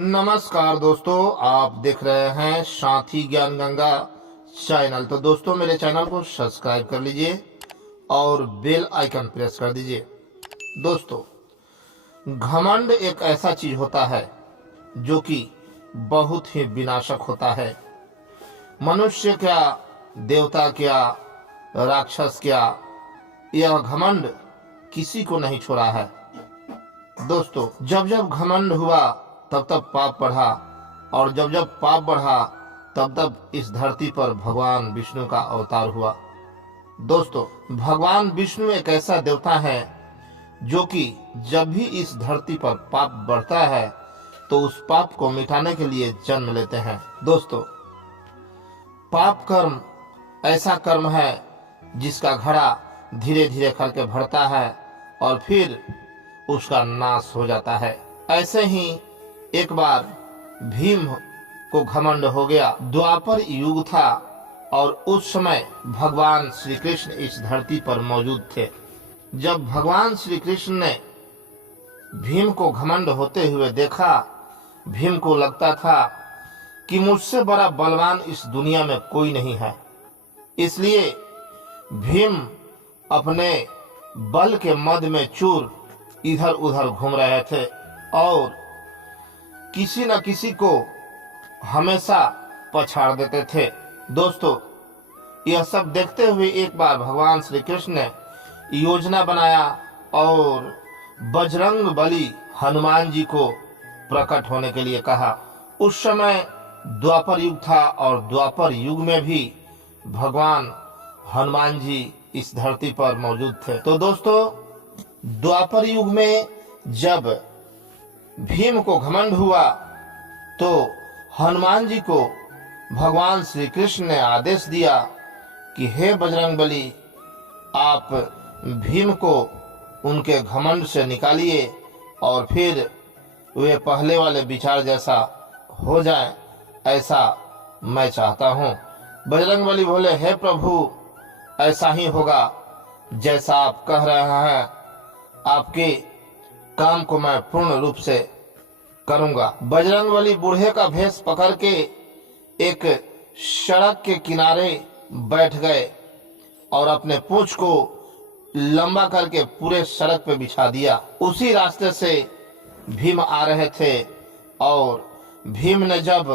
नमस्कार दोस्तों, आप देख रहे हैं साथी ज्ञान गंगा चैनल। तो दोस्तों, मेरे चैनल को सब्सक्राइब कर लीजिए और बेल आइकन प्रेस कर दीजिए। दोस्तों, घमंड एक ऐसा चीज होता है जो कि बहुत ही विनाशक होता है। मनुष्य क्या, देवता क्या, राक्षस क्या, यह घमंड किसी को नहीं छोड़ा है। दोस्तों, जब जब घमंड हुआ तब तब पाप बढ़ा, और जब जब पाप बढ़ा तब तब इस धरती पर भगवान विष्णु का अवतार हुआ। दोस्तों, भगवान विष्णु एक ऐसा देवता है जो कि जब भी इस धरती पर पाप बढ़ता है तो उस पाप को मिटाने के लिए जन्म लेते हैं। दोस्तों, पाप कर्म ऐसा कर्म है जिसका घड़ा धीरे धीरे करके भरता है और फिर उसका नाश हो जाता है। ऐसे ही एक बार भीम को घमंड हो गया। द्वापर युग था और उस समय भगवान श्री कृष्ण इस धरती पर मौजूद थे। जब भगवान श्री कृष्ण ने भीम को घमंड होते हुए देखा, भीम को लगता था कि मुझसे बड़ा बलवान इस दुनिया में कोई नहीं है। इसलिए भीम अपने बल के मद में चूर इधर उधर घूम रहे थे और किसी न किसी को हमेशा पछाड़ देते थे। दोस्तों, यह सब देखते हुए एक बार भगवान श्री कृष्ण ने योजना बनाया और बजरंग बली हनुमान जी को प्रकट होने के लिए कहा। उस समय द्वापर युग था और द्वापर युग में भी भगवान हनुमान जी इस धरती पर मौजूद थे। तो दोस्तों, द्वापर युग में जब भीम को घमंड हुआ तो हनुमान जी को भगवान श्री कृष्ण ने आदेश दिया कि हे बजरंगबली, आप भीम को उनके घमंड से निकालिए और फिर वे पहले वाले विचार जैसा हो जाए, ऐसा मैं चाहता हूँ। बजरंगबली बोले, हे प्रभु, ऐसा ही होगा जैसा आप कह रहे हैं। आपके काम को मैं पूर्ण रूप से करूंगा। बजरंगबली बूढ़े का भेष पकड़ के एक सड़क के किनारे बैठ गए और अपने पूंछ को लंबा करके पूरे सड़क पे बिछा दिया। उसी रास्ते से भीम आ रहे थे और भीम ने जब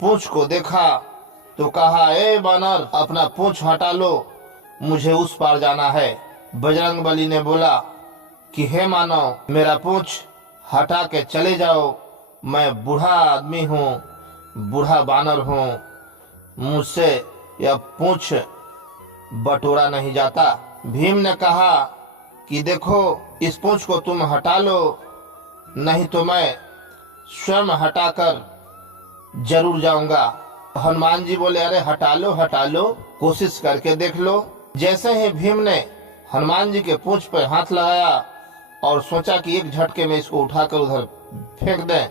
पूंछ को देखा तो कहा, ए बानर, अपना पूंछ हटा लो, मुझे उस पार जाना है। बजरंगबली ने बोला कि हे मानव, मेरा पूंछ हटा के चले जाओ, मैं बूढ़ा आदमी हूँ, बूढ़ा बानर हूँ, मुझसे यह पूंछ बटोरा नहीं जाता। भीम ने कहा कि देखो, इस पूंछ को तुम हटा लो, नहीं तो मैं स्वयं हटाकर जरूर जाऊंगा। हनुमान जी बोले, अरे हटा लो, कोशिश करके देख लो। जैसे ही भीम ने हनुमान जी के पूंछ पर हाथ लगाया और सोचा कि एक झटके में इसको उठाकर उधर फेंक दें,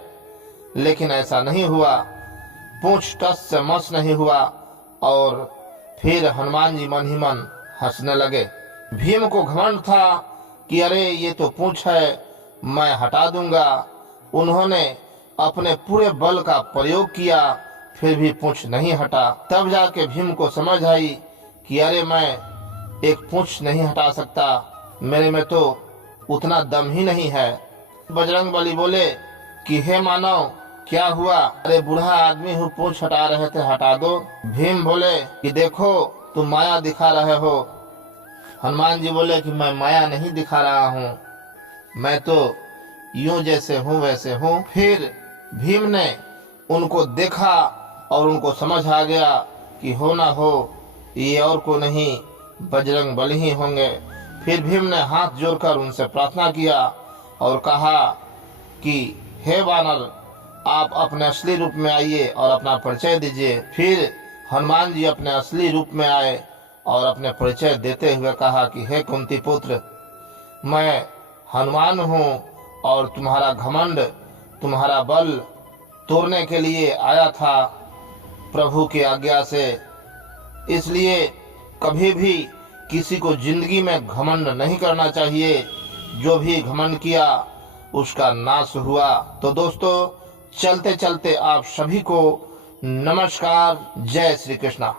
लेकिन ऐसा नहीं हुआ। पूंछ टस से मस नहीं हुआ और फिर हनुमान जी मन ही मन हंसने लगे। भीम को घमंड था कि अरे ये तो पूंछ है, मैं हटा दूंगा। उन्होंने अपने पूरे बल का प्रयोग किया, फिर भी पूंछ नहीं हटा। तब जाके भीम को समझ आई कि अरे मैं एक पूंछ नहीं हटा सकता, मेरे में तो उतना दम ही नहीं है। बजरंगबली बोले कि हे मानव, क्या हुआ? अरे बूढ़ा आदमी हूँ, पूंछ हटा रहे थे, हटा दो। भीम बोले कि देखो, तुम माया दिखा रहे हो। हनुमान जी बोले कि मैं माया नहीं दिखा रहा हूँ, मैं तो यूं जैसे हूँ वैसे हूँ। फिर भीम ने उनको देखा और उनको समझ आ गया कि हो ना हो ये और को नहीं, बजरंगबली ही होंगे। फिर भीम ने हाथ जोड़कर उनसे प्रार्थना किया और कहा कि हे वानर, आप अपने असली रूप में आइए और अपना परिचय दीजिए। फिर हनुमान जी अपने असली रूप में आए और अपने परिचय देते हुए कहा कि हे कुंती पुत्र, मैं हनुमान हूँ और तुम्हारा घमंड, तुम्हारा बल तोड़ने के लिए आया था प्रभु की आज्ञा से। इसलिए कभी भी किसी को जिंदगी में घमंड नहीं करना चाहिए। जो भी घमंड किया उसका नाश हुआ। तो दोस्तों, चलते चलते आप सभी को नमस्कार, जय श्री कृष्णा।